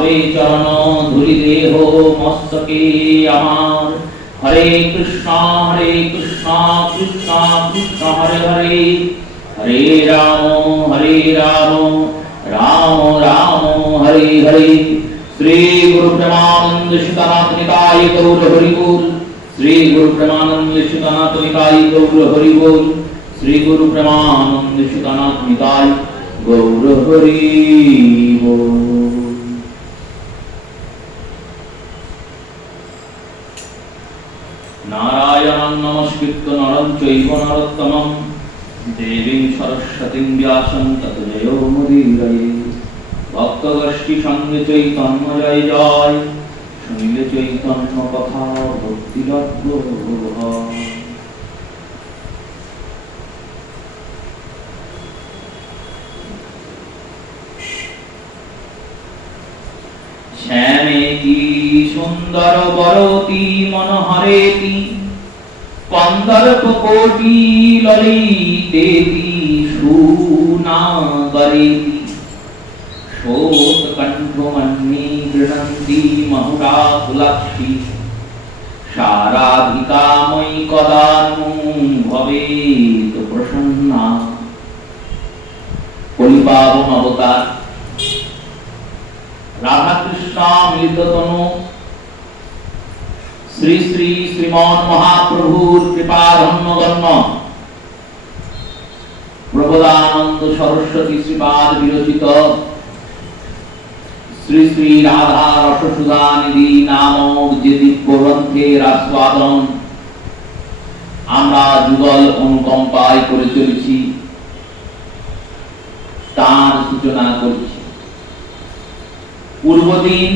তবে চরণ ধুলি দেহ মস্তকে আমার। হরে কৃষ্ণ কৃষ্ণ কৃষ্ণ হরে হরে, হরে রাম রাম রাম হরে হরে। শ্রী গুরু প্রেমানন্দ সীতানাথ নিতাই গৌর হরি बोल। श्री गुरु प्रेमानंद सीतानाथ निताय गौर हरि बोल। श्री गुरु प्रेमानंद सीतानाथ निताय गौर हरि बोल। नारायणं नमस्कृत्य नरं चैव नरोत्तमं देवीं सरस्वतीं व्यासं ततो जयो मुदीरये। भक्तगोष्ठी संगे चैतन्य जय जय, শুনিলে চৈতন্য কথা ভক্তি লব্ধ হয়। শ্যামে কি সুন্দর বরতি মনোহরেতি, কন্দর্প কোটি ললিতেতি সুনাগরেতি। শোত কণ্ঠমন্যী গৃণন্তি মহুরাকুলাক্ষী, সারাধিকাময়ী কদা नु ভবেত প্রসন্না। কলিপাবন অবতার রাধা কৃষ্ণ মিলিত তনু শ্রী শ্রী শ্রীমন মহাপ্রভুর কৃপাধন্যগণ্য প্রবোধানন্দ সরস্বতী শ্রীপাদ বিরচিত শ্রী শ্রী রাধা রসসুধা নিধি নামক যে দিব্য গ্রন্থের আস্বাদন আমরা যুগল অনুকম্পায় করে চলেছি, তার সূচনা করছি। পূর্বদিন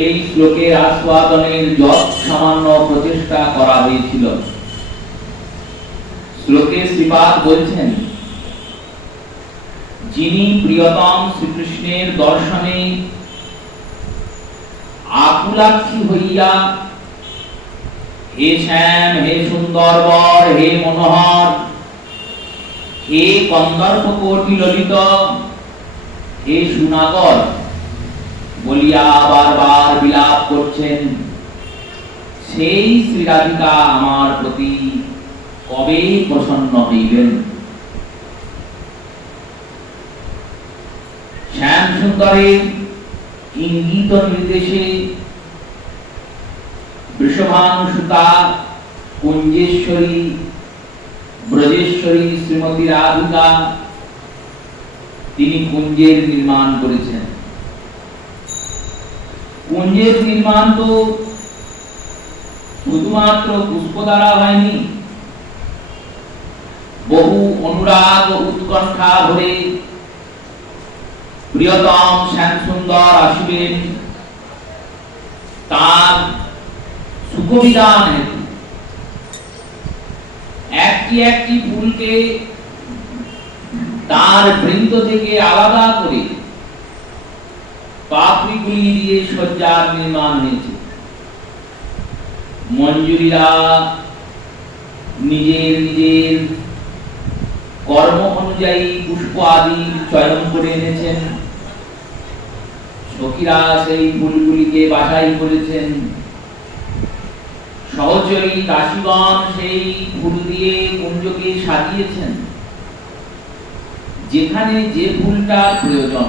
এই শ্লোকের আস্বাদনের যত সামান্য প্রচেষ্টা করা হয়েছিল। শ্লোকে শ্রীপাদ বলছেন, যিনি প্রিয়তম শ্রীকৃষ্ণের দর্শনে আকুলাক্ষী হইয়া হে শ্যাম, হে সুন্দর বর, হে মনোহর, হে কন্দর্প কোটি ললিত, হে সুনাগর বলিয়া বারবার বিলাপ করছেন, সেই শ্রী রাধিকা আমার প্রতি কবে প্রসন্ন হইবেন। শ্যাম সুন্দরের ইঙ্গিত নির্দেশে বৃষভানুসুতা কুঞ্জেশ্বরী ব্রজেশ্বরী শ্রীমতী রাধিকা তিনি কুঞ্জের নির্মাণ করেছেন। কুঞ্জের নির্মাণ তো শুধুমাত্র পুষ্প দ্বারা হয়নি, বহু অনুরাগ ও উৎকণ্ঠা ভরে প্রিয়তম শ্যাম সুন্দর আসিবেন তার সুখবিধান হেতু। একটি একটি ফুলকে তার বৃন্দ থেকে আলাদা করে পাপড়িগুলি দিয়ে সজ্জার নির্মাণ হয়েছে। মঞ্জুরিরা নিজের নিজের কর্ম অনুযায়ী পুষ্প আদি চয়ন করে এনেছেন। সখীরা সেই ফুলগুলিকে বাছাই করেছেন। সহচরী দাসীগণ সেই ফুল দিয়ে কুঞ্জকে সাজিয়েছেন। যেখানে যে ফুলটা প্রয়োজন,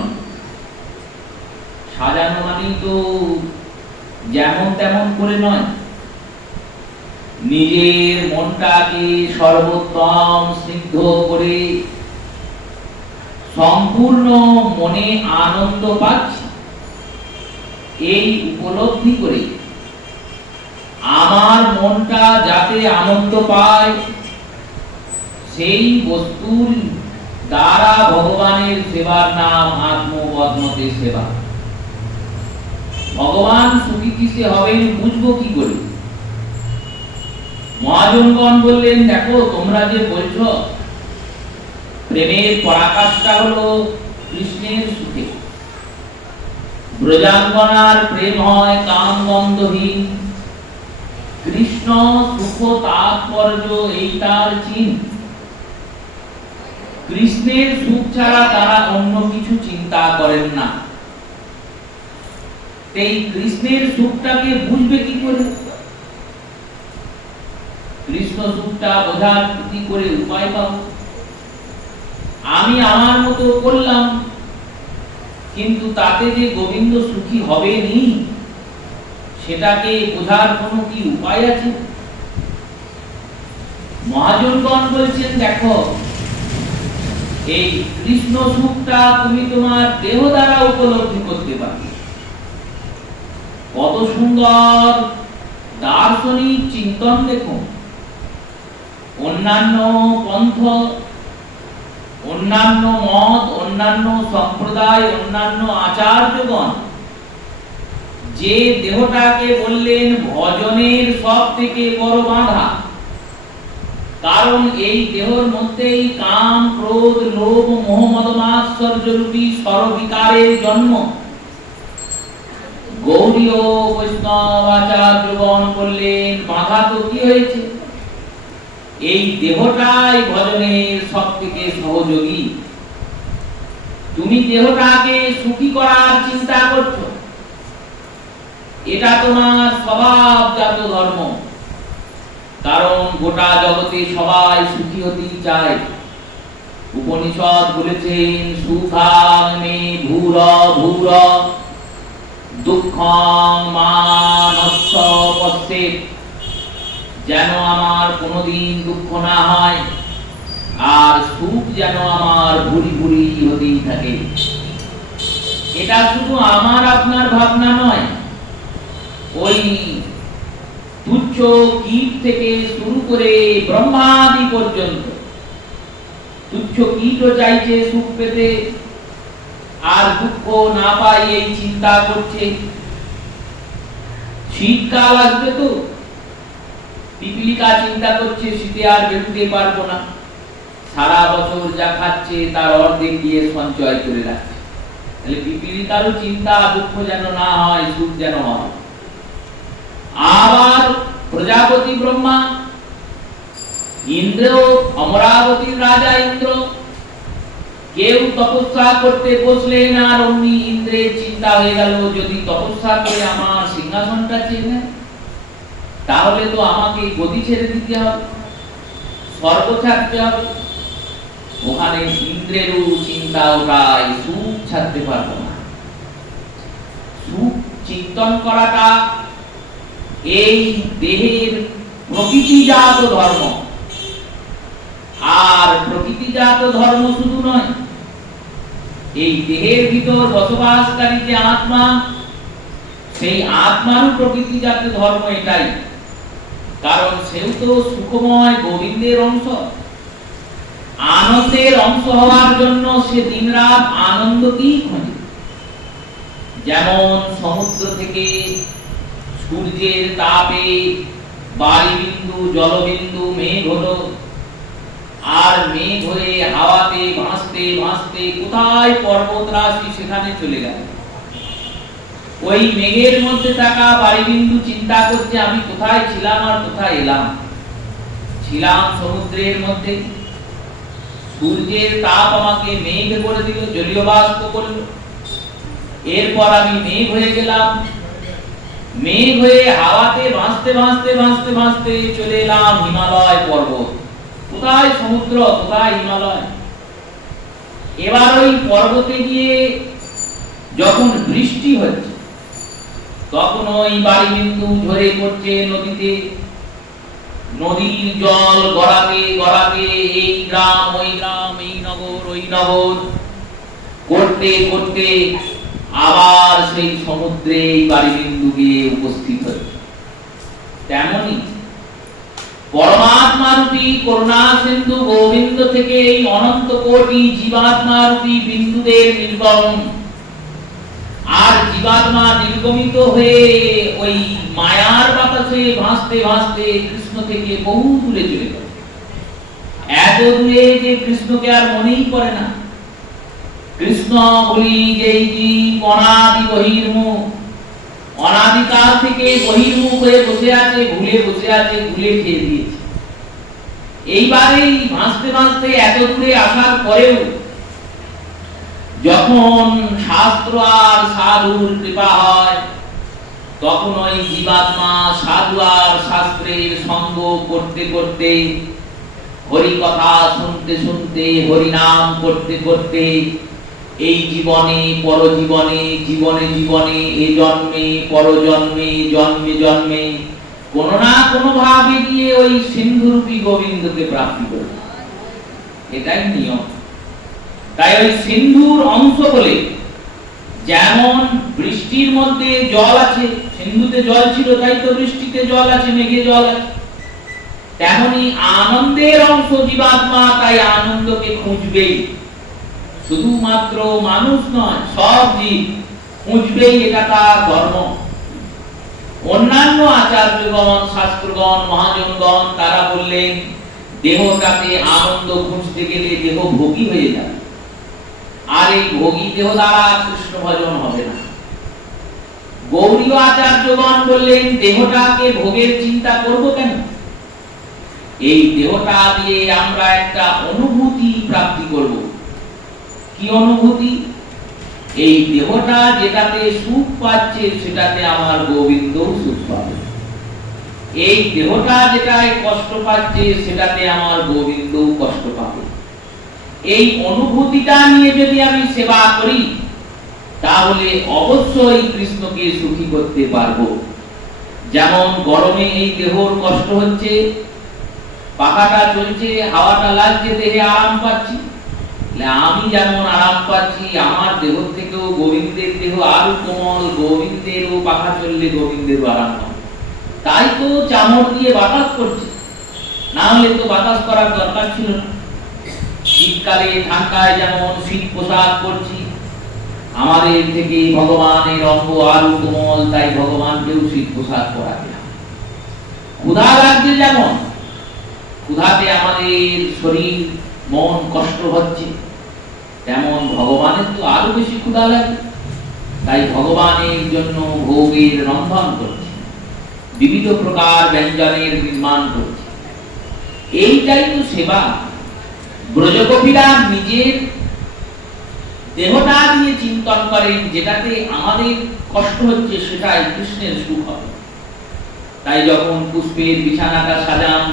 সাজানো মানে তো যেমন তেমন করে নয়, নিজের মনটাকে সর্বোত্তম স্নিগ্ধ করে সম্পূর্ণ মনে আনন্দ পাচ্ছি এই উপলব্ধি করে আমার মনটা যাতে আনন্দ পায় সেই বস্তুর দ্বারা ভগবানের সেবার নাম আত্মবদমতে সেবা। ভগবান সুখী কিসে হবেন বুঝবো কি করে? মহাজনগণ বললেন, দেখো তোমরা যে বলছো প্রেমের পরাকাষ্ঠা হলো কৃষ্ণের সুখে, ব্রজাঙ্গনার প্রেম হয় কাম গন্ধহীন, কৃষ্ণ সুখ তাৎপর্য এই তার চিহ্ন। কৃষ্ণের সুখ ছাড়া তারা অন্য কিছু চিন্তা করেন না। এই কৃষ্ণের সুখটাকে বুঝবে কি করে? কৃষ্ণ সুখটা বোঝার কি করে উপায় পাব? আমি আমার মতো করলাম, কিন্তু তাতে যে গোবিন্দ সুখী হবে নি, সেটাকে বোঝার কোনো কি উপায় আছে? মহাজনগণ বলছেন, দেখো এই কৃষ্ণ সুখটা তুমি তোমার দেহ দ্বারা উপলব্ধি করতে পারবে। কত সুন্দর দার্শনিক চিন্তন দেখো। অন্যান্য পন্থ, অন্যান্য মত, অন্যান্য সম্প্রদায়, অন্যান্য আচার্যগণ যে দেহটাকে বললেন ভজনের সব থেকে বড় বাধা, কারণ এই দেহের মধ্যেই কাম, ক্রোধ, লোভ, মোহ, মদ, মাৎসর্য রূপী সর্ববিকারের জন্ম। গৌড়ীয় বৈষ্ণব আচার্যগণ বললেন, বাধা তো কি হয়েছে? এই দেহটাই ভজনের সব থেকে সহযোগী। তুমি দেহটাকে সুখী করার চিন্তা করছো, এটা তোমার স্বভাবজাত ধর্ম। কারণ গোটা জগতে সবাই সুখী হতে চায়। উপনিষদ বলেছেন, সুখাং মে ভূর ভূর দুঃখং মা নস্য পশ্যেৎ, যেন আমার কোনোদিন দুঃখ না হয়, আর সুখ যেন আমার ভুরি ভুরি হতেই থাকে। এটা শুধু আমার আপনার ভাবনা নয়, ওই তুচ্ছ কীট থেকে শুরু করে ব্রহ্মাদি পর্যন্ত তুচ্ছ কীটও চাইছে সুখ পেতে, আর দুঃখ না পাই এই চিন্তা করছে। শীতকাল আসবে তো পিপিলিকা চিন্তা করছে শীতে আর বেরোতে পারবো না, সারা বছর যা খাচ্ছে তার অর্ধেক দিয়ে সঞ্চয় করে রাখছে। তাহলে পিপিলিকারও চিন্তা দুঃখ যেন না হয়, সুখ যেন হয়। আবার প্রজাপতি ব্রহ্মা, ইন্দ্র, অমরাবতীর রাজা ইন্দ্র, কেউ তপস্যা করতে বসলেন আর অমনি ইন্দ্রের চিন্তা হয়ে গেল, যদি তপস্যা করে আমার সিংহাসনটা চেয়ে নেয়, তাহলে তো আমাকে গদি ছেড়ে দিতে হবে, স্বর্গ ছাড়তে হবে। ওখানে ইন্দ্রেরও চিন্তা ওটাই, সুখ ছাড়তে পারবো না। সুখ চিন্তন করাটা এই দেহের প্রকৃতিজাত ধর্ম। আর প্রকৃতিজাত ধর্ম শুধু নয়, এই দেহের ভিতর বসবাসকারী যে আত্মা, সেই আত্মারও প্রকৃতিজাত ধর্ম এটাই। কারণ সেও তো সুখময় গোবিন্দের অংশ। আনন্দের অংশ হওয়ার জন্য সে দিনরাত আনন্দকেই খোঁজে। যেমন সমুদ্র থেকে সূর্যের তাপে বারিবিন্দু জলবিন্দু মেঘ হলো, আর মেঘ হয়ে হাওয়াতে ভাসতে ভাসতে কোথায় পর্বতরাশি সেখানে চলে গেল। ওই মেঘের মধ্যে থাকা বারিবিন্দু চিন্তা করছে, আমি কোথায় ছিলাম আর কোথায় এলাম। ছিলাম সমুদ্রের মধ্যে, সূর্যের তাপ আমাকে মেঘ করে দিল, জলীয় বাষ্প করলো। এরপর আমি মেঘ হয়ে গেলাম, মেঘ হয়ে হাওয়াতে ভাসতে ভাসতে ভাসতে ভাসতে চলে এলাম হিমালয় পর্বত। কোথায় সমুদ্র, কোথায় হিমালয়। এবার ওই পর্বতে গিয়ে যখন বৃষ্টি হচ্ছে, তখন ওই বারিবিন্দু ঝরে পড়ছে নদীতে। নদীর জল গড়াতে গড়াতে এই গ্রাম ওই গ্রাম, এই নগর ওই নগর করতে করতে আবার সেই সমুদ্রে এই বারিবিন্দু গিয়ে উপস্থিত হচ্ছে। তেমনি পরমাত্মা রূপী করুণা সিন্ধু গোবিন্দ থেকে এই অনন্ত কোটি জীবাত্মা রূপী বিন্দুদের নির্গমন। আর জীবাত্মা নির্গমিত হয়ে ওই মায়ার বাতাসে ভাসতে ভাসতে কৃষ্ণ থেকে বহু দূরে চলে গেল। এত দূরে যে কৃষ্ণকে আর মনেই পড়ে না। কৃষ্ণ বলি যেই জীব অনাদি বহির্মুখ, অনাদিকাল থেকে বহির্মুখ হয়ে বসে আছে, ভুলে বসে আছে, ভুলে খেয়ে দিয়েছে। এইবারেই ভাসতে ভাসতে এত দূরে আসার পরেও যখন শাস্ত্র আর সাধুর কৃপা হয়, তখন ওই জীবাত্মা সাধু আর শাস্ত্রের সঙ্গ করতে করতে, হরি কথা শুনতে শুনতে, হরি নাম করতে করতে, এই জীবনে পরজীবনে, জীবনে জীবনে, এ জন্মে পরজন্মে, জন্মে জন্মে কোন না কোন ভাবে গিয়ে ওই সিন্ধুরূপী গোবিন্দকে প্রাপ্তি করবে। এটাই নিয়ম। তাই ওই সিন্ধুর অংশ বলে, যেমন বৃষ্টির মধ্যে জল আছে, সিন্ধুতে জল ছিল তাই তো বৃষ্টিতে জল আছে, মেঘে জল আছে, তেমনি আনন্দের অংশ জীবাত্মা, তাই আনন্দকে খুঁজবেই। শুধুমাত্র মানুষ নয়, সব জীব খুঁজবেই, এটা তার ধর্ম। অন্যান্য আচার্যগণ, শাস্ত্রগণ, মহাজনগণ তারা বললেন দেহটাতে আনন্দ খুঁজতে গেলে দেহ ভোগী হয়ে যাবে, আর এই ভোগী দেহ দ্বারা কৃষ্ণ ভজন হবে না। গৌড়ীয় আচার্যগণ বললেন দেহটাকে ভোগের চিন্তা করব কেন, এই দেহটা দিয়ে আমরা একটা অনুভূতি প্রাপ্তি করব। কি অনুভূতি? এই দেহটা যেটাতে সুখ পাচ্ছে সেটাতে আমার গোবিন্দ সুখ পাবে, এই দেহটা যেটায় কষ্ট পাচ্ছে সেটাতে আমার গোবিন্দ কষ্ট পাবে। এই অনুভূতিটা নিয়ে যদি আমি সেবা করি তাহলে অবশ্যই কৃষ্ণকে সুখী করতে পারবো। যেমন গরমে এই দেহর কষ্ট হচ্ছে, পাখাটা চলছে, হাওয়াটা লাগছে, দেহে আরাম পাচ্ছি, আমি যেমন আরাম পাচ্ছি, আমার দেহ থেকেও গোবিন্দের দেহ আরো কোমল, গোবিন্দেরও পাখা চললে গোবিন্দেরও আরাম হবে। তাই তো চামড় দিয়ে বাতাস করছে, না হলে তো বাতাস করার দরকার ছিল না। শীতকালে ঠান্ডায় যেমন শীত পোশাক পরছি, আমাদের থেকে ভগবানের অঙ্গ আরো কোমল, তাই ভগবানকেও শীত পোশাক পরাতে হবে। ক্ষুধা লাগছে, যেমন ক্ষুধাতে আমাদের শরীর মন কষ্ট হচ্ছে, তেমন ভগবানের তো আরো বেশি ক্ষুধা লাগে, তাই ভগবানের জন্য ভোগের রন্ধন করছে, বিবিধ প্রকার ব্যঞ্জনের নির্মাণ করছে। এইটাই তো সেবা। ব্রজগোপীরা নিজের দেহটা নিয়ে চিন্তন করেন, যেটাতে আমাদের কষ্ট হচ্ছে সেটাই কৃষ্ণের সুখ হবে। তাই যখন পুষ্পের বিছানাটা সাজান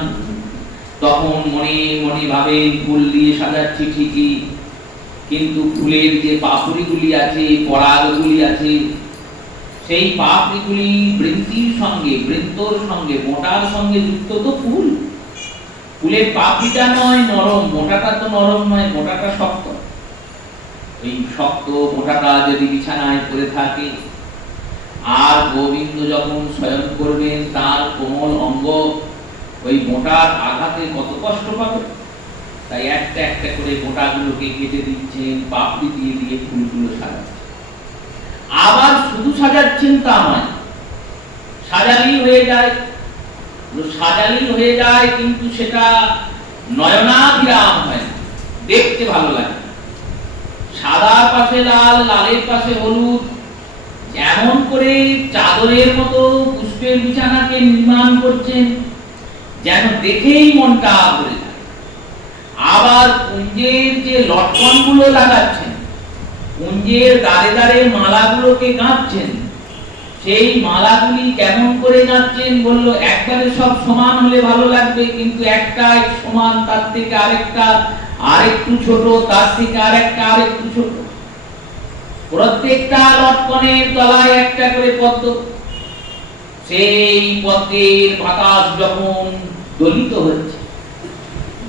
তখন মনে মনে ভাবেন ফুল দিয়ে সাজাচ্ছি ঠিকই, কিন্তু ফুলের যে পাপড়িগুলি আছে, পরাগগুলি আছে, সেই পাপড়িগুলি বৃন্তির সঙ্গে, বৃন্তর সঙ্গে, মোটার সঙ্গে যুক্ত তো ফুল। ফুলের পাপড়িটা নয় নরম, মোটাটা তো নরম নয়, মোটাটা শক্ত। এই শক্ত মোটাটা যদি বিছানায় পড়ে থাকে, আর গোবিন্দ যখন শয়ন করবেন তার কোমল অঙ্গ ওই মোটার আঘাতে কত কষ্ট পাবে। তাই একটা একটা করে মোটাগুলোকে কেটে দিচ্ছেন, পাপড়ি দিয়ে দিয়ে ফুলগুলো সাজাচ্ছেন। আবার শুধু সাজাচ্ছেন তা নয়, সাজালেই হয়ে যায়, সাজালেই হয়ে যায়, কিন্তু সেটা নয়নাভিরাম হয় না, দেখতে ভালো লাগে। সাদার পাশে লাল, লালের পাশে হলুদ, এমন করে চাদরের মতো পুষ্পের বিছানাকে নির্মাণ করছেন যেন দেখেই মনটা ভরে যায়। আবার কুঞ্জের যে লটকনগুলো লাগাচ্ছেন, কুঞ্জের দাঁড়ে দাঁড়ে মালাগুলোকে গাঁথছেন, সেই মালাগুলি কেমন করে গাঁথছেন বললো একবারে সব সমান হলে ভালো লাগবে, কিন্তু একটা সমান, তার থেকে আরেকটা আরেকটু ছোট, তার থেকে আরেকটা আরেকটু ছোট, প্রত্যেকটা লটকনের তলায় একটা করে পদ্ম। সেই পদ্মের বাতাস যখন দলিত হচ্ছে,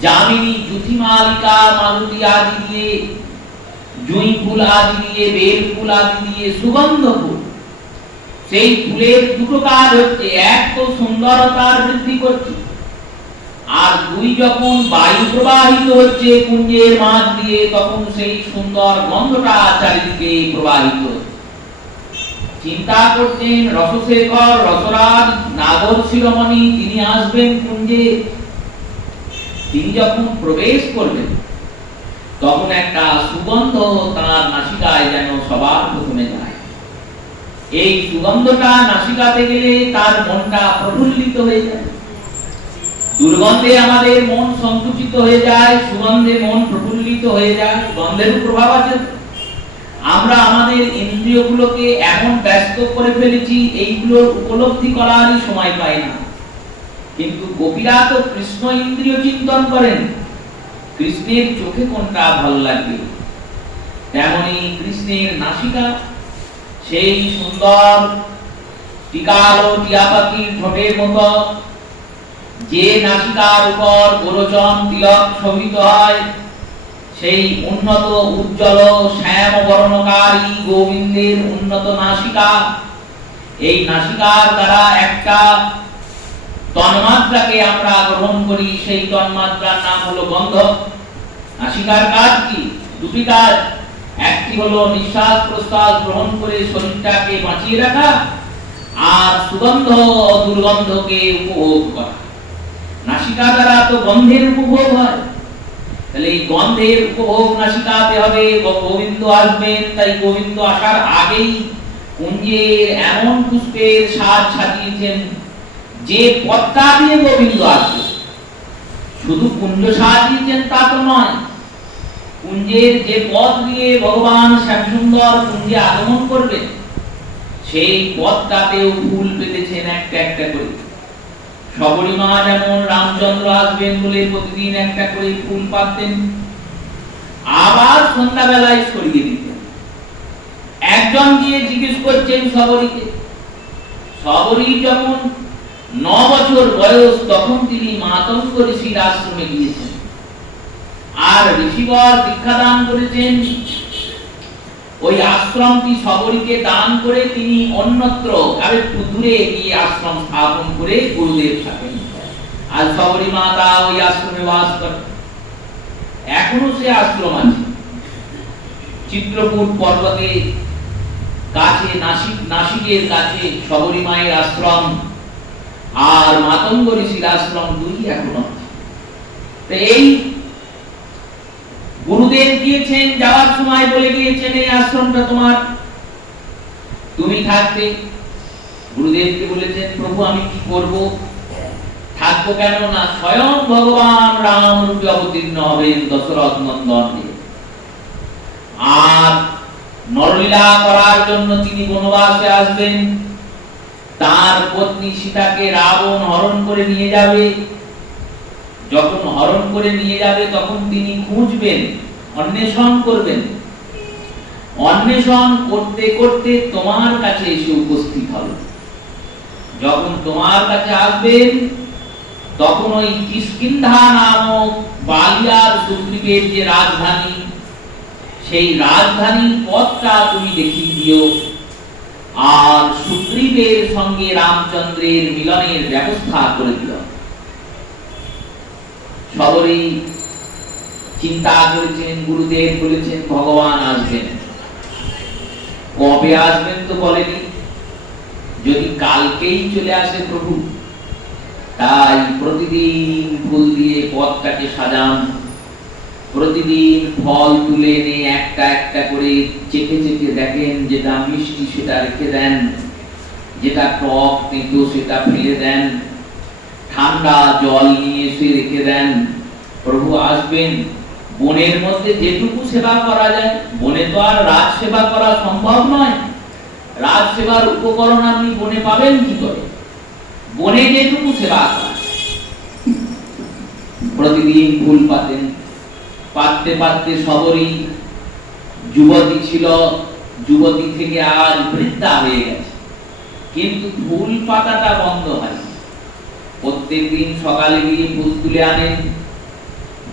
যামিনী জ্যোতিমালিকা মালতী আদি দিয়ে, জুঁই ফুল আদি দিয়ে, বেল ফুল আদি দিয়ে, সুগন্ধ ফুল, সেই ফুলের দুটো কাজ হচ্ছে, এক তো সুন্দরতার বৃদ্ধি করছে, আর দুই যখন বায়ু প্রবাহিত হচ্ছে কুঞ্জের মাঝ দিয়ে, তখন সেই সুন্দর গন্ধটা চারিদিকে প্রবাহিত হচ্ছে। চিন্তা করছেন রসশেখর, রসরাজ, নাগর শিরোমণি তিনি আসবেন কুঞ্জে। তিনি যখন প্রবেশ করবেন তখন একটা সুগন্ধ তার নাসিকায় যেন সবার প্রথমে যায়। এই সুগন্ধটা নাসিকাতে গেলে তার মনটা প্রফুল্লিত হয়ে যায়। দুর্গন্ধে আমাদের মন সংকুচিত হয়ে যায়, সুগন্ধে মন প্রফুল্লিত হয়ে যায়, গন্ধের প্রভাব আছে। আমরা আমাদের ইন্দ্রিয়গুলোকে এমন ব্যস্ত করে ফেলেছি, এইগুলোর উপলব্ধি করারই সময় পাই না। কিন্তু গোপীরা তো কৃষ্ণ ইন্দ্রিয় চিন্তন করেন, কৃষ্ণের চোখে কোনটা ভালো লাগবে। তেমনি কৃষ্ণের নাসিকা, সেই সুন্দর টিকালো টিয়া পাখির ঠোঁটের মতো যে নাসিকার উপর গোরচন তিলক শোভিত হয়, সেই উন্নত উজ্জ্বল শ্যাম বর্ণকারী গোবিন্দের উন্নত নাসিকা, এই নাসিকার দ্বারা একটা তন্মাত্রাকে আমরা গ্রহণ করি, সেই তন্মাত্রার নাম হলো গন্ধ। নাসিকার কাজ কি? দুটি কাজ। একটি হলো নিঃশ্বাস প্রশ্বাস গ্রহণ করে শরীরটাকে বাঁচিয়ে রাখা, আর সুগন্ধ ও দুর্গন্ধকে উপভোগ করা। নাসিকা দ্বারা তো গন্ধের উপভোগ হয়, তাহলে এই গন্ধের উপভোগ নাসিকাতে হবে। গোবিন্দ আসবেন, তাই গোবিন্দ আসার আগেই কুঞ্জের এমন পুষ্পের সাজ সাজিয়েছেন যে পথটা দিয়ে গোবিন্দ আসবে। শুধু কুঞ্জ সাজিয়েছেন তা তো নয়, কুঞ্জের যে পথ দিয়ে ভগবান শ্যামসুন্দর কুঞ্জে আগমন করবেন, সেই পথটাতেও ফুল পেতেছেন একটা একটা করে। সবরী মা যেমন রামচন্দ্র আসবেন বলে প্রতিদিন একটা করে ফুল পাতেন, আবার সন্ধ্যাবেলায় ছড়িয়ে দিতেন। একজন গিয়ে জিজ্ঞেস করছেন সবরীকে, সবরী যখন 9 বছর বয়স, তখন তিনি মাতঙ্গ ঋষির আশ্রমে গিয়েছেন, আর ঋষিবর দীক্ষা দান করেছেন। ওই আশ্রমটি সবরীকে দান করে তিনি অন্যত্র আরেকটু দূরে গিয়ে আশ্রম স্থাপন করে গুরুদেব থাকেন। আর সবরী মাতা ওই আশ্রমে বাস করেন, এখনো সে আশ্রম আছে। চিত্রকূট পর্বতে কাছে নাসিকের কাছে সবরী মায়ের আশ্রম আর মাতঙ্গ ঋষির আশ্রম দুই এখনো আছে। এই গুরুদেব গিয়েছেন, যাওয়ার সময় বলে গিয়েছেন এই আশ্রমটা তোমার, তুমি থাকবে। গুরুদেবকে বলেছেন, প্রভু আমি কি করব, থাকবো কেন না, স্বয়ং ভগবান রাম রূপে অবতীর্ণ হবেন দশরথ নন্দনে, আর নরলীলা করার জন্য তিনি বনবাসে আসবেন। তার পত্নী সীতাকে রাবণ হরণ করে নিয়ে যাবে। যখন হরণ করে নিয়ে যাবে, তখন তিনি খুঁজবেন, অন্বেষণ করবেন। অন্বেষণ করতে করতে তোমার কাছে এসে উপস্থিত হবে। যখন তোমার কাছে আসবেন, তখন ওই কিষ্কিন্ধা নামক বালিয়ার সুগ্রীবের যে রাজধানী, সেই রাজধানীর পথটা তুমি দেখিয়ে দিও, আর সুগ্রীবের সঙ্গে রামচন্দ্রের মিলনের ব্যবস্থা করে দিও। সবরই চিন্তা করেছেন, গুরুদেব বলেছেন ভগবান আসবেন, কবে আসবেন তো বলেনি, যদি কালকেই চলে আসে প্রভু, তাই প্রতিদিন ফুল দিয়ে পথটাকে সাজান, প্রতিদিন ফল তুলে এনে একটা একটা করে চেখে চেখে দেখেন, যেটা মিষ্টি সেটা রেখে দেন, যেটা টক তেতো সেটা ফেলে দেন, ঠান্ডা জল নিয়ে এসে রেখে দেন। প্রভু আসবেন। বনের মধ্যে যেটুকু সেবা করা যায়, বনে তো আর রাজ সেবা করা সম্ভব নয়, রাজ সেবার উপকরণ আপনি বনে পাবেন কি করে? বনে যেটুকু সেবা করা, প্রতিদিন ফুল পাতেন। পাততে পাততে সবরই যুবতী ছিল, যুবতী থেকে আজ বৃদ্ধা হয়ে গেছে, কিন্তু ফুল পাতাটা বন্ধ হয়। প্রত্যেকদিন সকালে গিয়ে ফুল তুলে আনেন।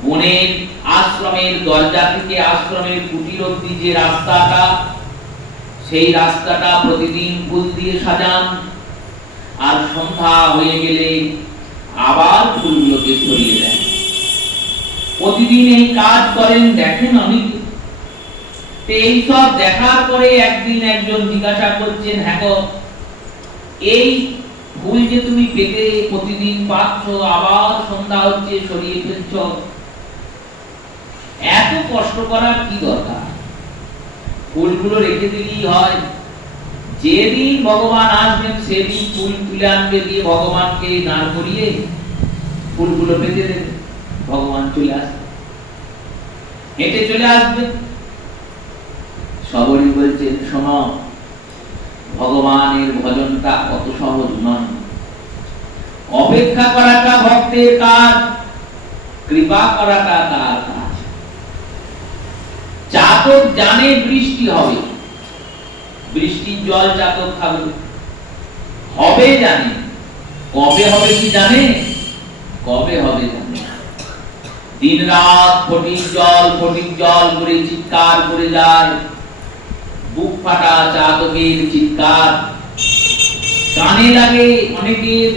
বনের আশ্রমের দরজা থেকে আশ্রমের কুটির অবধি যে রাস্তাটা, সেই রাস্তাটা প্রতিদিন ফুল দিয়ে সাজান, আর সন্ধ্যা হয়ে গেলে আবার ফুলগুলোকে সরিয়ে দেন। প্রতিদিন এই কাজ করেন, দেখেন অনেকে। এই সব দেখার পরে একদিন একজন জিজ্ঞাসা করছেন, হ্যাঁ গো, এই ফুল যে তুমি পেতে প্রতিদিন পাচ্ছ, আবার সন্ধ্যা হচ্ছে সরিয়ে ফেলছ, এত কষ্ট করার কি দরকার? ফুলগুলো রেখে দিলেই হয়। যেদিন ভগবান আসবেন সেদিন ফুল তুলে আনবে, দিয়ে ভগবানকে দান করিয়ে ফুলগুলো পেতে দেবে, ভগবান চলে আসবে, হেঁটে চলে আসবে। সবরই বলছেন, শোনো, ভগবানের ভজনটা অত সহজ নয়। অপেক্ষা করাটা ভক্তের কাজ, কৃপা করাটা তার কাজ। চাতক জানে বৃষ্টি হবে, বৃষ্টির জল চাতক খাবে, হবে জানে, কবে হবে কি জানে? কবে হবে জানে। দিন রাত ফটিক জল করে চিৎকার করে যায়, বুক ফাটা চাতকের চিৎকার কানে লাগে। অনেকের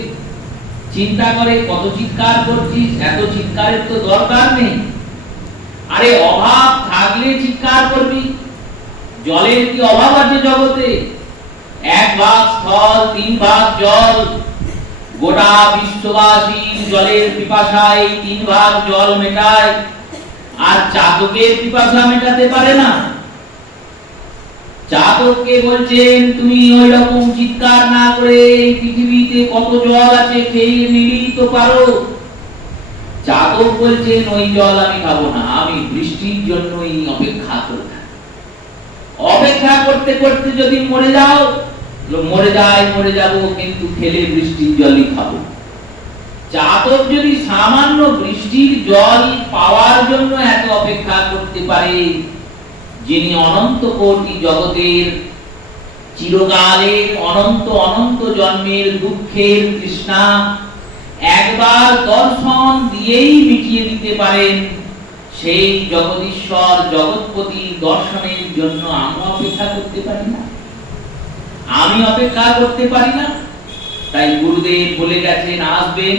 চিন্তা করে, কত চিৎকার করছিস, এত চিৎকারের তো দরকার নেই। আরে অভাব থাকলে চিৎকার করবি। জলের কি অভাব আছে জগতে? 1 ভাগ স্থল, 3 ভাগ জল। গোটা বিশ্ববাসীর জলের পিপাসা এই 3 ভাগ জল মেটায়, আর চাতকের পিপাসা মেটাতে পারে না। চাতককে বলছেন, তুমি ওই রকম চিৎকার না করে এই পৃথিবীতে কত জল আছে খেয়ে নিলেই তো পারো। চাতক বলছেন, ওই জল আমি খাবো না, আমি বৃষ্টির জন্যই অপেক্ষা করব। অপেক্ষা করতে করতে যদি মরে যাও, মরে যাব, কিন্তু খেলে বৃষ্টির জলই খাবো। চাতক যদি সামান্য বৃষ্টির জল পাওয়ার জন্য এত অপেক্ষা করতে পারে, যিনি অনন্ত কোটি জগতের চিরকালের অনন্ত অনন্ত জন্মের দুঃখের তৃষ্ণা একবার দর্শন দিয়েই মিটিয়ে দিতে পারেন, সেই জগদীশ্বর জগৎপতি দর্শনের জন্য আমরা অপেক্ষা করতে পারি না? আমি অপেক্ষা করতে পারি না। তাই গুরুদেব বলে গেছেন, আসবেন,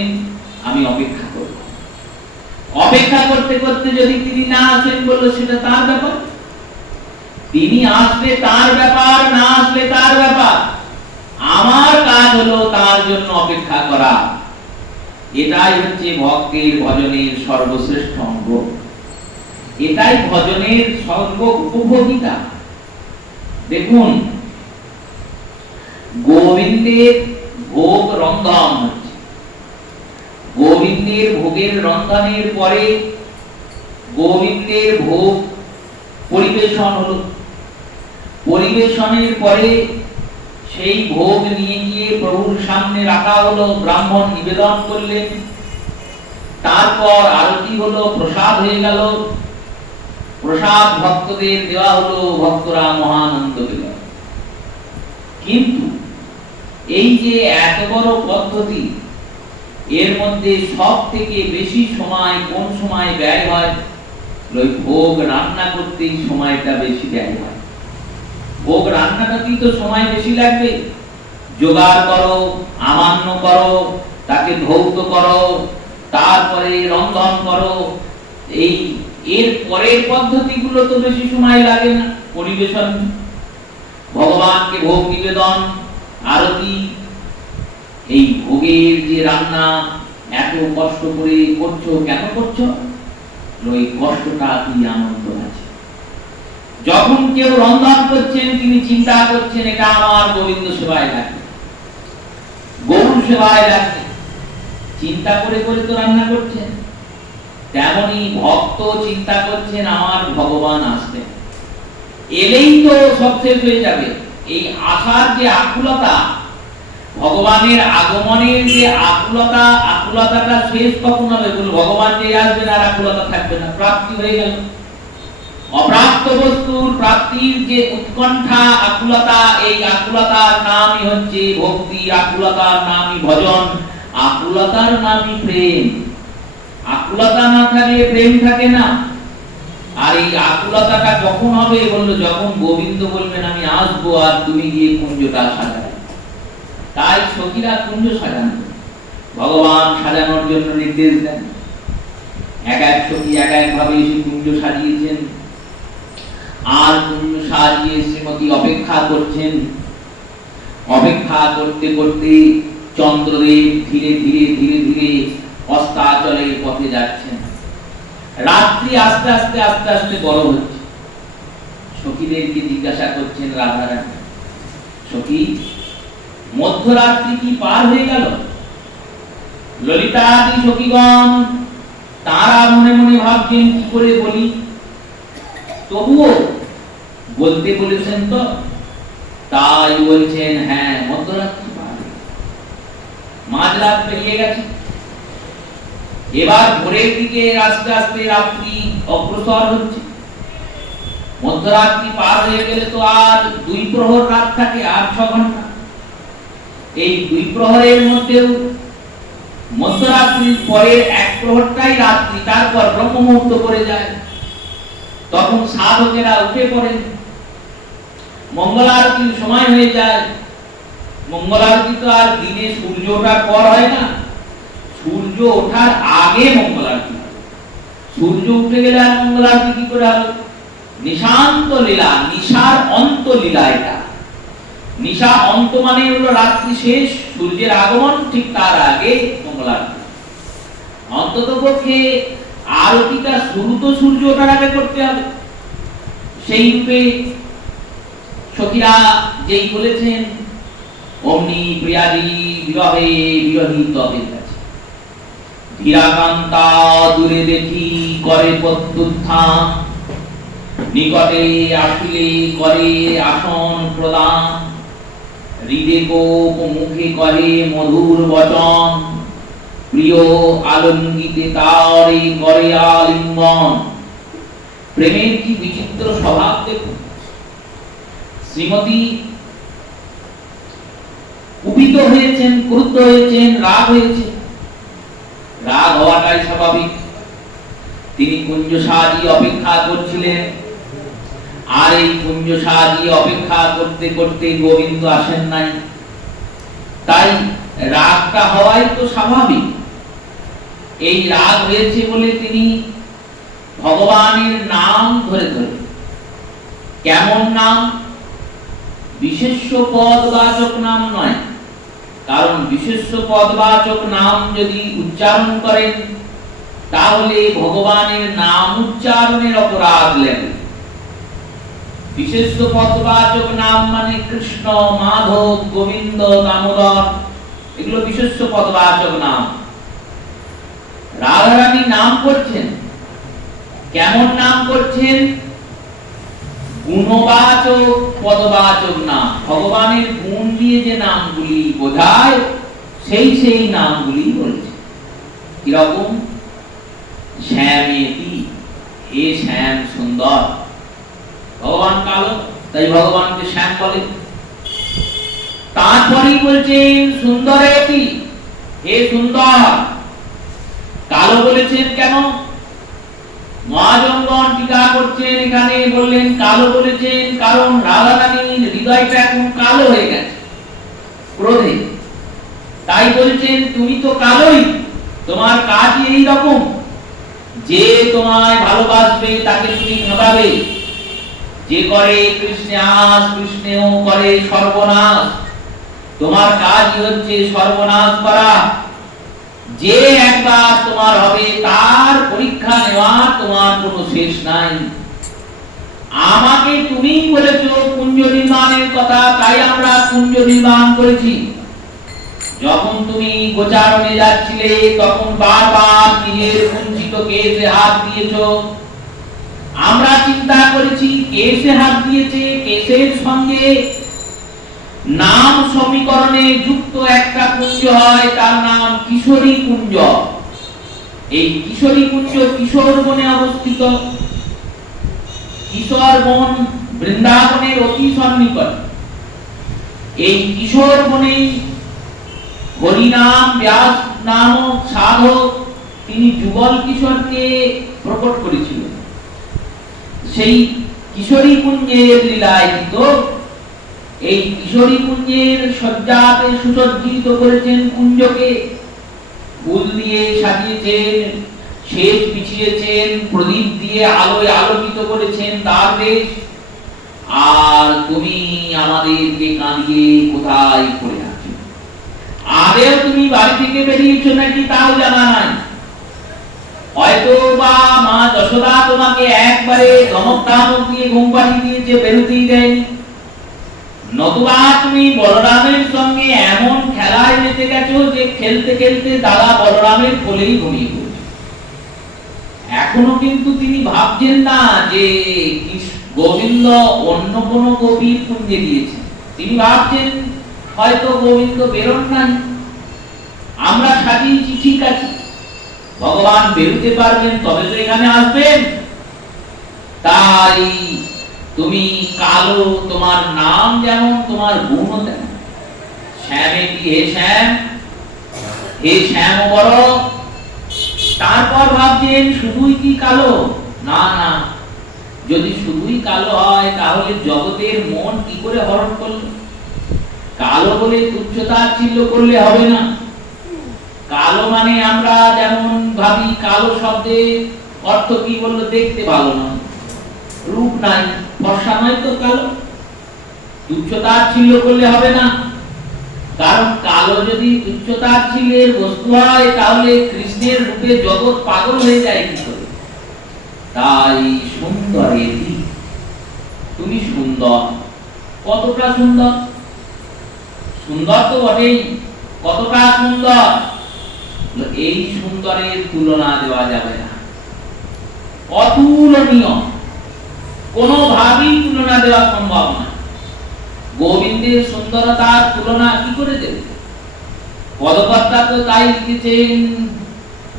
আমি অপেক্ষা করব। অপেক্ষা করতে করতে যদি তিনি না আসেন, বললো সেটা তার ব্যাপার। তিনি আসলে তার ব্যাপার, না আসলে তার ব্যাপার। আমার কাজ হলো তার জন্য অপেক্ষা করা। এটাই হচ্ছে ভক্তের ভজনের সর্বশ্রেষ্ঠ অঙ্গ, এটাই ভজনের সর্ব উপভোগিতা। দেখুন, গোবিন্দের ভোগ রন্ধন হচ্ছে, গোবিন্দের ভোগের রন্ধনের পরে গোবিন্দের ভোগ পরিবেশন হলো। পরিবেশনের পরে সেই ভোগ নিয়ে গিয়ে প্রভুর সামনে রাখা হলো, ব্রাহ্মণ নিবেদন করলেন, তারপর আরতি হলো, প্রসাদ হয়ে গেল। প্রসাদ ভক্তদের দেওয়া হলো, ভক্তরা মহানন্দ পেল। কিন্তু এই যে এত বড় পদ্ধতি, এর মধ্যে সব থেকে বেশি সময় কোন সময় ব্যয় হয়? ওই ভোগ রান্না করতেই সময়টা বেশি ব্যয় হয়। ভোগ রান্নাটাতেই তো সময় বেশি লাগবে। জোগাড় করো, আমান্য করো, তাকে ধৌত করো, তারপরে রন্ধন করো। এই এর পরের পদ্ধতিগুলো তো বেশি সময় লাগে না। পরিবেশন, ভগবানকে ভোগ নিবেদন, আরতি, এই ভোগের যে রান্না এত কষ্ট করে করছো, কেন করছো? ওই কষ্টটা কি আনন্দ আছে? যখন কেউ রন্ধন করছেন, তিনি চিন্তা করছেন, এটা আমার গোবিন্দ সেবায় লাগবে, গরু সেবায় লাগবে, চিন্তা করে করে তো রান্না করছেন। তেমনি ভক্ত চিন্তা করছেন, আমার ভগবান আসবে, এলেই তো সব শেষ হয়ে যাবে। এই আশার যে আকুলতা, ভগবানের আগমনের যে আকুলতা, আকুলতাটা শেষ কখন হবে? বলুন, ভগবান যে আসবেন আর আকুলতা থাকবে না, প্রাপ্তি হয়ে গেল। অপ্রাপ্ত বস্তুর প্রাপ্তির যে উৎকণ্ঠা, আকুলতা, এই আকুলতার নামই হচ্ছে ভক্তি, আকুলতার নামই ভজন, আকুলতার নামই প্রেম। আকুলতা না থাকলে প্রেম থাকে না। আর এই আকুলতাটা কখন হবে? বললো, যখন গোবিন্দ বলবেন আমি আসবো, আর তুমি গিয়ে কুঞ্জটা সাজাবে। তাই সখীরা কুঞ্জ সাজান, ভগবান সাজানোর জন্য নির্দেশ দেন। এক এক সখী এক এক ভাবে এসে কুঞ্জ সাজিয়েছেন, আর কুঞ্জ সাজিয়ে শ্রীমতী অপেক্ষা করছেন। অপেক্ষা করতে করতে চন্দ্রদেব ধীরে ধীরে ধীরে ধীরে অস্তাচলের পথে যাচ্ছেন। রাত্রি আস্তে আস্তে আস্তে আস্তে বড় হচ্ছে। সখীদেরকে জিজ্ঞাসা করছেন রাধারানী, সখী, মধ্যরাত্রি কি পার হয়ে গেল? ললিতাদি সখীগণ তারা মনে মনে ভাবছেন, কি করে বলি। তবুও বলতে বলেছেন তো? তাই বলছেন হ্যাঁ, মধ্যরাত্রি পার হয়ে গেছে, মাঝরাত পেরিয়ে গেছে। এবার ভোরের দিকে আস্তে আস্তে রাত্রি অগ্রসর হচ্ছে। মধ্যরাত্রি পার হয়ে গেলে তো আর 2 প্রহর রাত থাকে, আর 6 ঘন্টা। এই 2 প্রহরের মধ্যেও মধ্যরাত্রির পরের 1 প্রহরটাই রাত্রি, তারপর ব্রহ্ম মুহূর্ত পড়ে যায়। তখন সাধকেরা উঠে পড়েন, মঙ্গলারতির সময় হয়ে যায়। মঙ্গলারতি তো আর দিনে সূর্য ওঠার পর হয় না, সূর্য ওঠার আগে মঙ্গলারতি হয়। সূর্য উঠে গেলে আর মঙ্গলারতি কি করে হবে? নিশান্ত লীলা, নিশার অন্ত লীলা এটা। নিশা অন্ত মানে হলো রাত্রি শেষ, সূর্যের আগমন, ঠিক তার আগে মঙ্গলারতি। অন্তত পক্ষে আরতিটা শুরু তো সূর্য ওঠার আগে করতে হবে। সেই রূপে সখীরা যেই বলেছেন অমনি প্রিয়াদি বিরহে বিরহী তবে কাছে, ধীরাকান্তা দূরে দেখি করে প্রত্যুত্থান, নিকটে আসিলে করে আসন প্রদান, হৃদে কোপ মুখে করে মধুর বচন, প্রিয় আলঙ্গিতে তারে করে আলিঙ্গন। প্রেমের কি বিচিত্র স্বভাব দেখুন। শ্রীমতী কুপিত হয়েছেন, ক্রুদ্ধ হয়েছেন, রাগ হয়েছে। রাগ হওয়াটাই স্বাভাবিক। তিনি কুঞ্জ সাজিয়ে অপেক্ষা করছিলেন, আর এই কুঞ্জ সাজিয়ে অপেক্ষা করতে করতে গোবিন্দ আসেন নাই। তাই রাগটা হওয়াই তো স্বাভাবিক। এই রাগ হয়েছে বলে তিনি ভগবানের নাম ধরে ধরে, কেমন নাম? বিশেষ্য পদবাচক নাম নয়, কারণ বিশেষ্য পদবাচক নাম যদি উচ্চারণ করেন তাহলে ভগবানের নাম উচ্চারণের অপরাধ লেগে। বিশেষ্য পদবাচক নাম মানে কৃষ্ণ, মাধব, গোবিন্দ, দামোদর, এগুলো বিশেষ্য পদবাচক নাম। রাধারানী নাম করছেন, কেমন নাম করছেন? গুণবাচক পদবাচক নাম। ভগবানের গুণ দিয়ে যে নামগুলি বোঝায় সেই নামগুলি বলছে। কিরকম? শ্যামেতি, হে শ্যাম সুন্দর। ভগবান কালো, তাই ভগবানকে শ্যাম বলে। তারপরেই বলছেন সুন্দরেতি, হে সুন্দর। কালো বলেছেন কেন? মহাজনগণ টিকা করছেন, এখানে বললেন কালো বলেছেন কারণ রাধারানীর হৃদয়টা এখন কালো হয়ে গেছে ক্রোধে। তাই বলছেন তুমি তো কালোই, তোমার কাজই এই রকম, যে তোমায় ভালোবাসবে তাকে তুমি ভাবাবে। যে করে কৃষ্ণে আস, কৃষ্ণেও করে সর্বনাশ। তোমার কাজই হচ্ছে সর্বনাশ করা। যে একবার তোমার হবে তার পরীক্ষা নেওয়া তোমার কোনো শেষ নাই। আমাকে তুমি বলেছো কুঞ্জ নির্মাণের কথা, তাই আমরা কুঞ্জ নির্মাণ করেছি। যখন তুমি গোচারণে যাচ্ছিলে তখন বারবার নিজের কুঞ্চিত কেশে হাত দিয়েছো। আমরা চিন্তা করেছি কেশে হাত দিয়েছে, কেশের সঙ্গে নাম সমীকরণে যুক্ত একটা কুঞ্জ হয়, তার নাম কিশোরী কুঞ্জ। এই কিশোরী কুঞ্জ কিশোর বনে অবস্থিত। কিশোর বন বৃন্দাবনের অতি সন্নিকট। এই কিশোর বনে হরিনাম ব্যাস নামক সাধক তিনি যুগল কিশোরকে প্রকট করেছিলেন। সেই কিশোরী কুঞ্জের লীলায় তো এই কিশোরী কুঞ্জের সজ্জাতে সুসজ্জিত করেছেন কুঞ্জকে, ফুল দিয়ে সাজিয়েছেন, শেষ বিছিয়েছেন, প্রদীপ দিয়ে আলোয় আলোকিত করেছেন তার দেশ। আর তুমি আমাদেরকে কাঁদিয়ে কোথায় পড়ে আছো? আদেও তুমি বাড়ি থেকে বেরিয়েছো নাকি তাও জানা নাই। হয়তো বা মা যশোদা তোমাকে একবারে ধমক ধামক দিয়ে ঘুম পাড়িয়ে দিয়েছে, বেরোতেই দেয়নি। নতুবা তুমি বলরামের সঙ্গে এমন খেলায় মেতে গেছো যে খেলতে খেলতে দাদা বলরামের কোলেই ঘুমিয়ে পড়েছে। এখনো কিন্তু তিনি ভাবছেন না যে গোবিন্দ অন্য কোন কবির কুঞ্জে গিয়েছেন। তিনি ভাবছেন হয়তো গোবিন্দ বেরোন নাই, আমরা সাজিয়েছি ঠিক আছে, ভগবান বেরোতে পারবেন তবে তো এখানে আসবেন। তাই তুমি কালো, তোমার নাম যেমন তোমার গুণও তেমন। শ্যামে কি হে শ্যাম, হে শ্যাম বড়। তারপর ভাবছেন শুধুই কি কালো? না না, যদি শুধুই কালো হয় তাহলে জগতের মন কি করে হরণ করল? কালো বলে তুচ্ছতাচ্ছিল্য করলে হবে না। কালো মানে আমরা যেমন ভাবি, কালো শব্দের অর্থ কি বললো? দেখতে ভালো না, রূপ নাই, ফর্সা নয় তো কালো। তুচ্ছতাচ্ছিল্য করলে হবে না, কারণ কালো যদি তুচ্ছতাচ্ছিল্যের বস্তু হয় তাহলে কৃষ্ণের রূপে জগৎ পাগল হয়ে যায় কি করে? তাই সুন্দরেতি, তুমি সুন্দর। কতটা সুন্দর? সুন্দর তো বটেই, কতটা সুন্দর? এই সুন্দরের তুলনা দেওয়া যাবে না, অতুলনীয়, কোনোভাবেই তুলনা দেওয়া সম্ভব না। গোবিন্দের সুন্দরতার তুলনা কি করে দেবে? পদকর্তা তো তাই লিখেছেন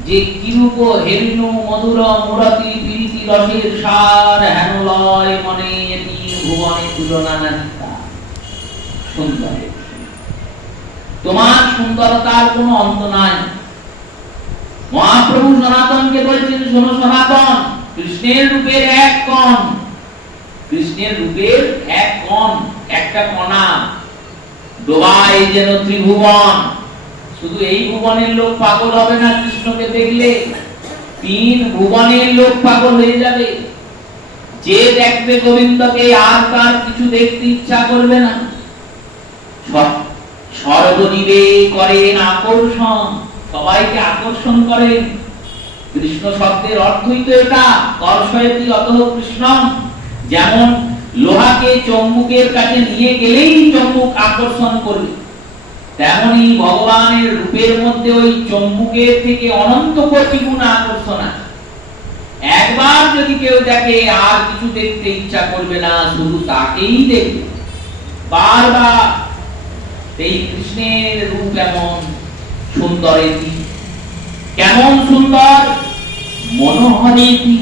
যে কিরূপ হেরিনু মধুর মুরতি প্রীতি রসের সার হেন লয় মনে এটি ভুবনে তুলনা নাহিতা। সুন্দর, তোমার সুন্দরতার কোনো অন্ত নাই। মহাপ্রভু সনাতনকে বলছেন, শোনো সনাতন, কৃষ্ণের রূপের এক কণ, কৃষ্ণের রূপের এক কণ, একটা কণা ডোবায় যেন ত্রিভুবন। শুধু এই ভুবনের লোক পাগল হবে না কৃষ্ণকে দেখলে, তিন ভুবনের লোক পাগল হয়ে যাবে। যে দেখবে গোবিন্দকে আর তার কিছু দেখতে ইচ্ছা করবে না। সর্বজীবে করেন আকর্ষণ, সবাইকে আকর্ষণ করেন। কৃষ্ণ শব্দের অর্থই তো এটা, কর্ষয়তি অতঃ কৃষ্ণম। যেমন লোহাকে চম্বুকের কাছে নিয়ে গেলেই চম্বুক আকর্ষণ করবে, তেমনি ভগবানের রূপের মধ্যে ওই চম্বুকের থেকে অনন্ত কোটি গুণ আকর্ষণ আছে। একবার যদি কেউ দেখে আর কিছু দেখতে ইচ্ছা করবে না, শুধু তাকেই দেখবে বারবার। এই কৃষ্ণের রূপ এমন সুন্দরেতি, কেমন সুন্দর? মনোহরেতি,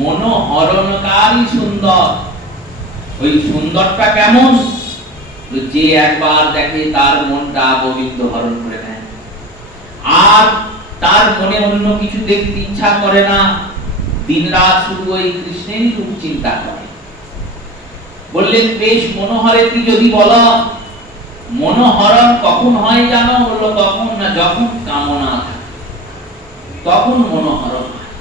মনোহরণকারী সুন্দর। ওই সুন্দরটা কেমন? যে একবার দেখে তার মনটা গোবিন্দ হরণ করে নেয়, আর তার মনে অন্য কিছু দেখতে ইচ্ছা করে না, দিনরাত শুধু ওই কৃষ্ণেরই রূপ চিন্তা করে। বললেন বেশ মনোহরেতি যদি বলো, মনোহরণ কখন হয় জানো? বললো কখন না, যখন কামনা থাকে তখন মনোহরণ হয়।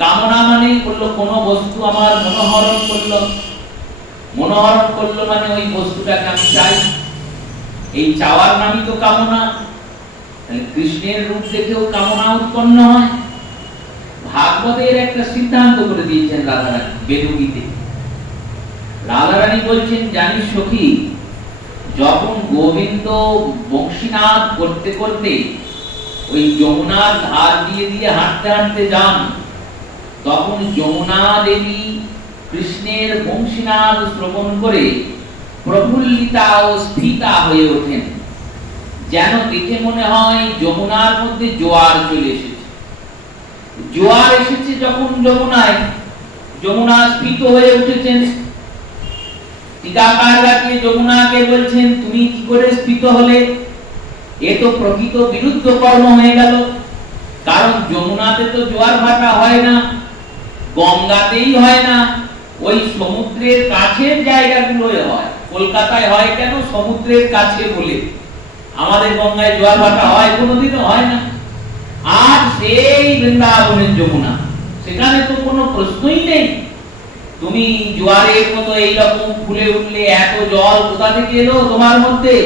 কামনা মানে বললো কোন বস্তু আমার মনোহরণ করলো, মনোহরণ করলো মানে ওই বস্তুটাকে আমি চাই, এই চাওয়ার নামই তো কামনা। কৃষ্ণের রূপ দেখেও কামনা উৎপন্ন হয়। ভাগবতের একটা সিদ্ধান্ত করে দিয়েছেন রাধারানী বেদগীতে। রাধারানী বলছেন, জানিস সখী, যখন গোবিন্দ বংশীনাদ করতে করতে ওই যমুনার ধার দিয়ে দিয়ে হাঁটতে হাঁটতে যান, তখন যমুনা দেবী কৃষ্ণের বংশীনাদ শ্রবণ করে প্রফুল্লিতা ও স্ফীতা হয়ে ওঠেন। যেন দেখে মনে হয় যমুনার মধ্যে জোয়ার চলে এসেছে। জোয়ার এসেছে যখন যমুনায়, যমুনা স্ফীত হয়ে উঠেছেন। টিকাকাররা যমুনাকে বলছেন, তুমি কি করে স্ফীত হলে? এ তো প্রকৃত বিরুদ্ধ কর্ম হয়ে গেল। কারণ যমুনাতে তো জোয়ার ভাটা হয় না, গঙ্গাতেই হয় না, ওই সমুদ্রের কাছের জায়গাগুলোয় হয়। কলকাতায় হয় কেন? সমুদ্রের কাছে বলে। আমাদের গঙ্গায় জোয়ার ভাটা হয়? কোনোদিনও হয় না। আর সেই বৃন্দাবনের যমুনা, সেখানে তো কোনো প্রশ্নই নেই। তুমি জোয়ারের মতো এইরকম ফুলে উঠলে, এত জল কোথা থেকে এলো তোমার মধ্যে?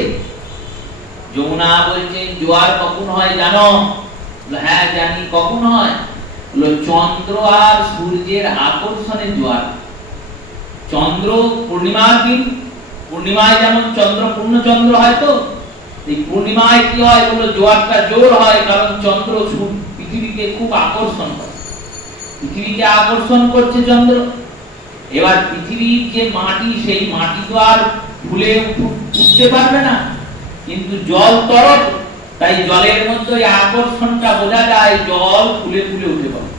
যমুনা বলছেন, জোয়ার কখন হয় জানো? হ্যাঁ জানি, কখন হয়? চন্দ্র আর সূর্যের আকর্ষণে জোয়ার। চন্দ্র পূর্ণিমার দিন, পূর্ণিমায় যেমন চন্দ্র পূর্ণ চন্দ্র হয়, তো এই পূর্ণিমায় কি হয়? বলো জোয়ারটা জোর হয়, কারণ চন্দ্র পৃথিবীকে খুব আকর্ষণ করে। পৃথিবীকে আকর্ষণ করছে চন্দ্র, এবার পৃথিবীর যে মাটি, সেই মাটি তো আর ফুলে উঠতে পারবে না, কিন্তু জল তরল, তাই জলের মধ্যে আকর্ষণটা বোঝা যায়, জল ফুলে ফুলে উঠে পড়ে,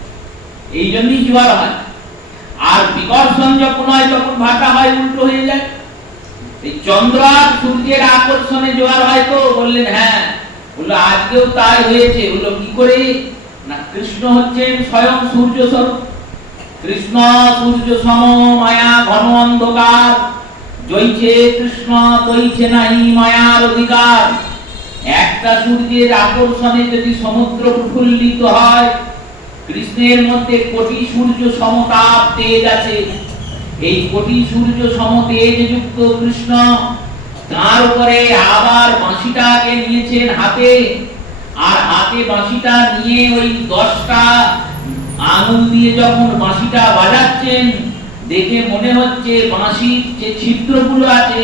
এই জন্যই জোয়ার হয়। আর বিকর্ষণ যখন হয় তখন ভাটা হয়, উল্টো হয়ে যায়। এই চন্দ্র আর সূর্যের আকর্ষণে জোয়ার হয়। তো বললেন হ্যাঁ, বললো আজকেও তাই হয়েছে। বললো কি করে? না, কৃষ্ণ হচ্ছেন স্বয়ং সূর্য স্বরূপ। কৃষ্ণ সূর্য সম, মায়া ঘন অন্ধকার, জয়ছে কৃষ্ণ তৈছে নাই মায়ার অধিকার। একটা সূর্যের আকর্ষণে যদি সমুদ্র প্রফুল্লিত হয়, কৃষ্ণের মধ্যে কোটি সূর্য সমতাপ তেজ আছে। এই কোটি সূর্য সম তেজ যুক্ত কৃষ্ণ, তার উপরে আবার বাঁশিটাকে নিয়েছেন হাতে, আর হাতে বাঁশিটা নিয়ে ওই 10টা আঙুল দিয়ে যখন বাঁশিটা বাজাচ্ছেন, দেখে মনে হচ্ছে বাঁশির যে ছিদ্রগুলো আছে,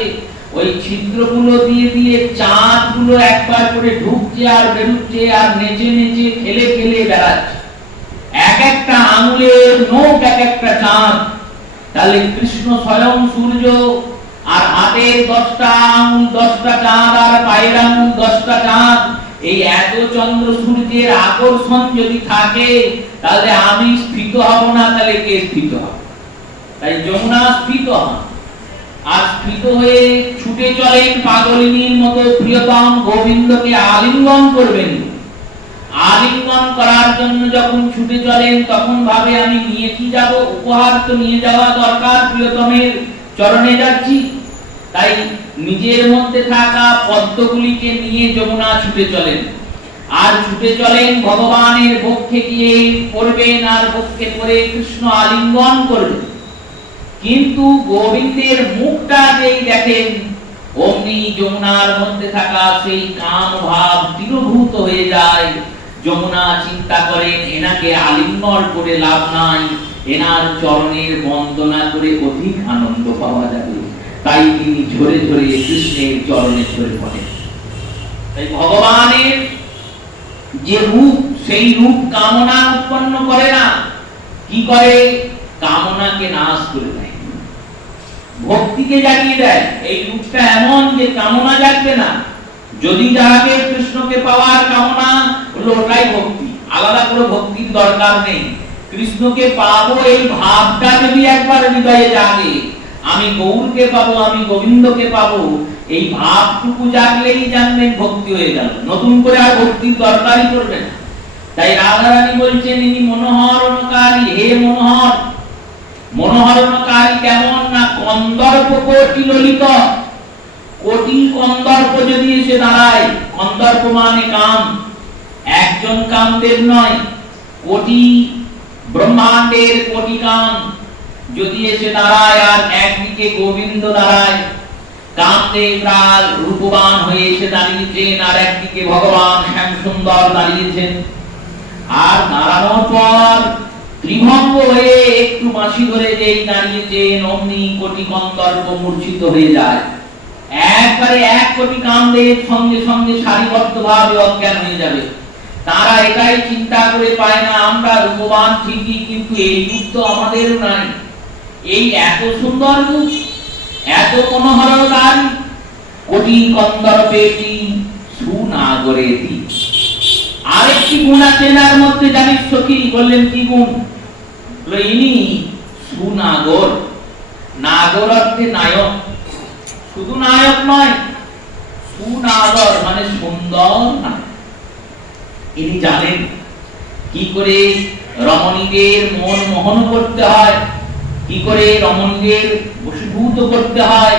ওই ছিদ্রগুলো দিয়ে দিয়ে চাঁদগুলো একবার করে ঢুকছে আর বেরুচ্ছে, আর নেচে নেচে খেলে খেলে বেড়াচ্ছে। এক একটা আঙুলের নখ এক একটা চাঁদ। তাহলে কৃষ্ণ স্বয়ং সূর্য, আর হাতের 10টা আঙুল 10টা চাঁদ, আর পায়ের আঙুল 10টা চাঁদ। এই এত চন্দ্র সূর্যের আকর্ষণ যদি থাকে, তাহলে আমি স্থিত হব না, তাহলে কে স্থিত হবে? তাই যমুনা স্থিত হন, আর স্থিত হয়ে ছুটে চলেন পাগলিনীর মতো, প্রিয়তম গোবিন্দকে আলিঙ্গন করবেন। আলিঙ্গন করার জন্য যখন ছুটে চলেন, তখন ভাবে আমি নিয়ে কি যাব? উপহার তো নিয়ে যাওয়া দরকার, প্রিয়তমের চরণে যাচ্ছি। তাই নিজের মধ্যে থাকা পদ্মগুলিকে নিয়ে যমুনা ছুটে চলেন, আর ছুটে চলেন ভগবানের বক্ষে গিয়ে পড়বেন, আর বক্ষে পড়ে কৃষ্ণ আলিঙ্গন করবেন। কিন্তু গোবিন্দের মুখটা যেই দেখেন, অমনি যমুনার মধ্যে থাকা সেই কাম ভাব তিরোভূত হয়ে যায়। যমুনা চিন্তা করেন, এনাকে আলিঙ্গন করে লাভ নাই, এনার চরণের বন্দনা করে অধিক আনন্দ পাওয়া যাবে। তাই তিনি ঝরে ঝরে কৃষ্ণের চরণে ঝরে পড়েন। তাই ভগবানের যে রূপ, সেই রূপ কামনা উৎপন্ন করে না, কি করে? কামনাকে নাশ করে দেয়, ভক্তিকে জাগিয়ে দেয়। এই রূপটা এমন যে কামনা জাগবে না। যদি যাকে কৃষ্ণকে পাওয়ার কামনা হলো, ওটাই ভক্তি, আলাদা করে ভক্তির দরকার নেই। কৃষ্ণকে পাবো এই ভাবটা যদি একবার হৃদয়ে জাগে, আমি গৌরকে পাবো, আমি গোবিন্দকে পাবো, এই ভাবটুকু জাগলেই জানবেন ভক্তি হয়ে গেল। নতুন করে আর ভক্তির দরকারই পড়বে না। তাই রাধারানী বলছেন, ইনি মনোহরণকারী। হে মনোহর, মনোহরণকারী কেমন? না, কন্দর্প কোটি ললিত। কোটি কন্দর্প যদি এসে দাঁড়ায়, কন্দর্প মানে কাম, একজন কামদেব নয়, কোটি ব্রহ্মাণ্ডের কোটি কাম যদি এসে দাঁড়ায়, আর একদিকে গোবিন্দ দাঁড়ায়, কামদেব রাজ রূপবান হয়ে এসে দাঁড়িয়েছেন, আর একদিকে ভগবান শ্যাম সুন্দর দাঁড়িয়েছেন। আর দাঁড়ানোর পর ত্রিভঙ্গ হয়ে একটু বাঁশি ধরে যেই দাঁড়িয়েছেন, অমনি কোটি কন্দর্প মূর্ছিত হয়ে যায়। একবারে 1 কোটি কামদেব সঙ্গে সঙ্গে সারিবদ্ধভাবে অজ্ঞান হয়ে যাবে। তারা এটাই চিন্তা করে পায় না, আমরা রূপবান ঠিকই, কিন্তু এই রূপ তো আমাদেরও নাই। এই এত সুন্দর রূপ, এত মনোহরকারী, কোটি কন্দর্পেতি সুনাগরেতি। আরেকটি গুণ আছে এর মধ্যে, জানিস সখী? বললেন কি গুণ? ইনি সুনাগর। নাগর অর্থে নায়ক, শুধু নায়ক নয়, সুনাগর মানে সুন্দর নায়ক। ইনি জানেন কি করে রমণীদের মন মোহন করতে হয়, কি করে রমণীদের বশীভূত করতে হয়,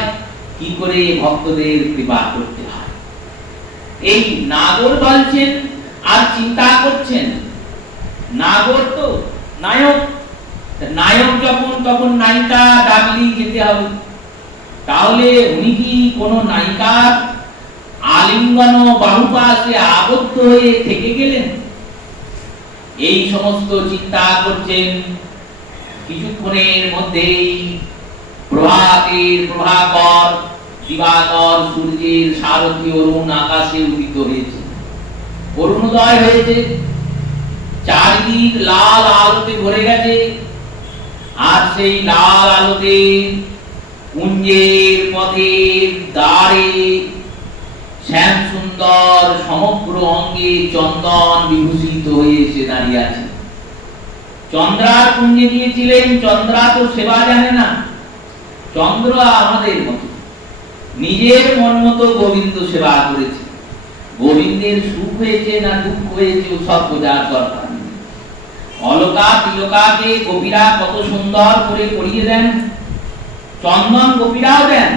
কি করে ভক্তদের কৃপা করতে হয়। এই নাগর বলছেন, আর চিন্তা করছেন নাগর তো নায়ক। নায়ক যখন, তখন নায়িকা ডাকলি যেতে হবে। তাহলে উনি কি কোন নায়িকার আলিঙ্গন বাহুপাশে আবদ্ধ হয়ে থেকে গেলেন? এই সমস্ত চিন্তা করছেন। কিছুক্ষণের মধ্যেই প্রভাতের প্রভাকর দিবাকর সূর্যের সারথি অরুণ আকাশে উদিত হয়েছে, অরুণোদয় হয়েছে, চারিদিক লাল আলোতে ভরে গেছে। আর সেই লাল আলোতে কুঞ্জের পথের দ্বারে শ্যাম সুন্দর সমগ্র অঙ্গে চন্দন বিভূষিত হয়ে এসে দাঁড়িয়ে আছে। চন্দ্রার কুঞ্জে গিয়েছিলেন। চন্দ্রা তো সেবা জানে না, চন্দ্র আমাদের মতো নিজের মন মতো গোবিন্দ সেবা করেছে। গোবিন্দের সুখ হয়েছে না দুঃখ হয়েছে ও সব বোঝার দরকার নেই। অলকা তিলকাকে গোপীরা কত সুন্দর করে পরিয়ে দেন, চন্দন গোপীরাও দেন,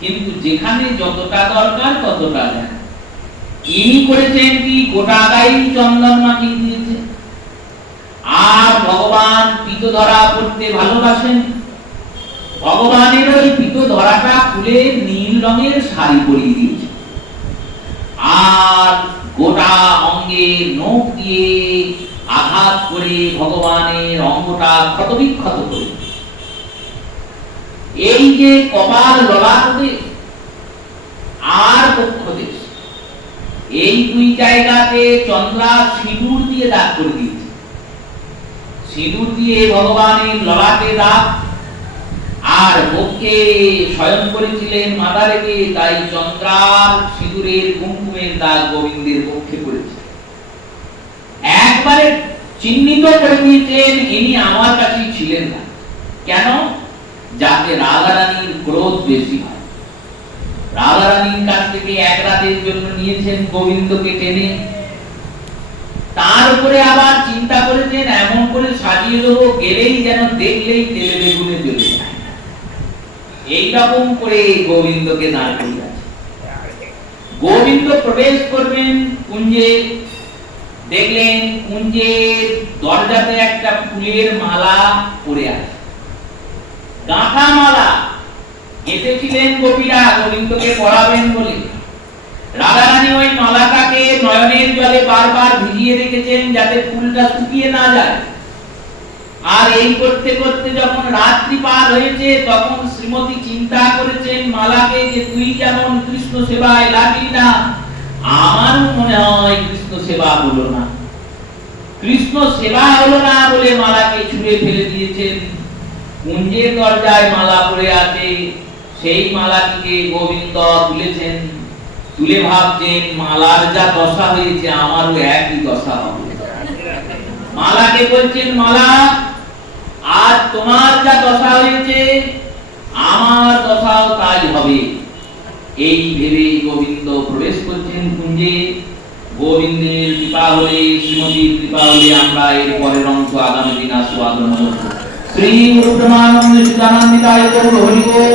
কিন্তু যেখানে যতটা দরকার ততটা দেন। ইনি করেছেন কি গোটা গায়ে চন্দন মাখিয়ে দিয়েছে। আর ভগবান পিত ধরা পড়তে ভালোবাসেন। ভগবানের ওই পিত ধরাটা খুলে নীল রঙের শাড়ি পরিয়ে দিয়েছে। আর গোটা অঙ্গে নখ দিয়ে আঘাত করে ভগবানের অঙ্গটা ক্ষতবিক্ষত করে। এই যে কপাল, ললাটে আর বক্ষদেশ, এই দুই জায়গাতে চন্দ্রা সিঁদুর দিয়ে দাগ করে দিয়েছে। সিঁদুর দিয়ে ভগবানের ললাটে দাগ, আর বক্ষে শয়ন করেছিলেন মাথা রেখে, তাই চন্দ্রার সিঁদুরের কুমকুমের দাগ গোবিন্দের বক্ষে পড়েছে। একবারে চিহ্নিত করে দিয়েছেন ইনি আমার কাছেই ছিলেন না। কেন? যাতে রাধারানীর ক্রোধ বেশি হয়। রাধারানীর কাছ থেকে এক রাতের জন্য নিয়েছেন গোবিন্দকে টেনে, তার উপরে আবার চিন্তা করেছেন এমন করে সাজিয়ে দেবো গেলেই যেন দেখলেই তেলে বেগুনে জ্বলে যায়। এইরকম করে গোবিন্দকে দাঁড় করিয়ে আছে। গোবিন্দ প্রবেশ করবেন কুঞ্জে, দেখলেন কুঞ্জের দরজাতে একটা ফুলের মালা পড়ে আছে, গাঁথা মালা। এসেছিলেন গোপীরা গোবিন্দকে পরাবেন বলে। রাধারানী ওই মালাটাকে নয়নের জলে বারবার ভিজিয়ে রেখেছেন যাতে ফুলটা শুকিয়ে না যায়। আর এই করতে করতে যখন রাত্রি পার হয়েছে তখন শ্রীমতী চিন্তা করেছেন মালাকে যে তুই যেমন কৃষ্ণ সেবায় লাগলি না, আমারও মনে হয় কৃষ্ণ সেবা হলো না। কৃষ্ণ সেবা হলো না বলে মালাকে ছুঁড়ে ফেলে দিয়েছেন। কুঞ্জের দরজায় মালা পড়ে আছে, সেই মালাটিকে গোবিন্দ তুলেছেন। তুলে ভাবছেন মালার যা দশা হয়েছে আমারও একই দশা হবে। মালাকে বলছেন মালা, আজ তোমার যা দশা হয়েছে আমার দশাও তাই হবে। এই ভেবে গোবিন্দ প্রবেশ করছেন কুঞ্জে। গোবিন্দের কৃপা হলে, শ্রীমতীর কৃপা হলে আমরা এর পরের অংশ আগামী দিন আস্বাদন করব। শ্রী গুরু প্রেমানন্দ সীতানন্দিতায় গৌর হরি বল।